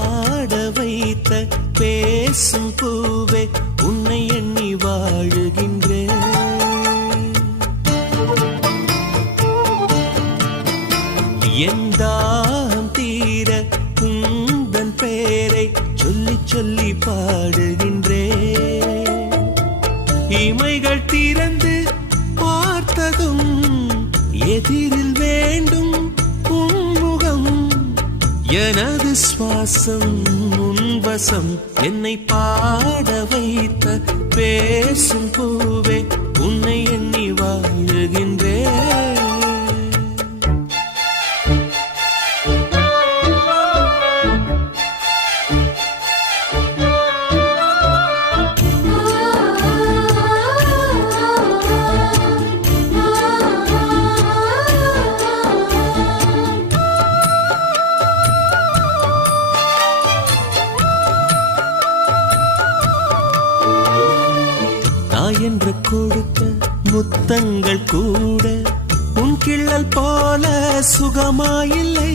பாட வைத்த பேசும் பூவே உன்னை எண்ணி வாழுகின்றேன். என் தாகம் தீர உந்தன் பேரை சொல்லி சொல்லி பாடுகின்றேன். இமைகள் திறந்து பார்த்ததும் எதிரில் வேண்டும் உன்முகம். எனது சுவாசம் உன்வசம் என்னை பாட வைத்த பேசும் பூவே உன்னை எண்ணி வாழுகின்றேன். என்று கொடுத்த முத்தங்கள் கூட உன் கிள்ளல் போல சுகமாயில்லை.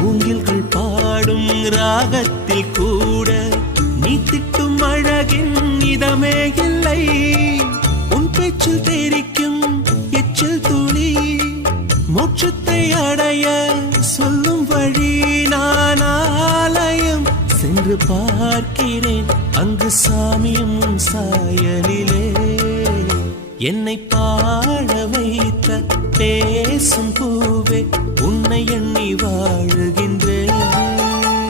மூங்கில்கள் பாடும் ராகத்தில் கூட நீ திட்டும் அழகின் இதமே இல்லை. உன் பேச்சில் தெரிக்கும் எச்சில் துளி மோட்சத்தை அடைய சொல்லும் வழி. நான் ஆலயம் சென்று பார்க்கிறேன் அங்கு சாமியும் சாயலிலே. என்னை பாட வைத்த பேசும் பூவே உன்னை எண்ணி வாழுகின்றேன்.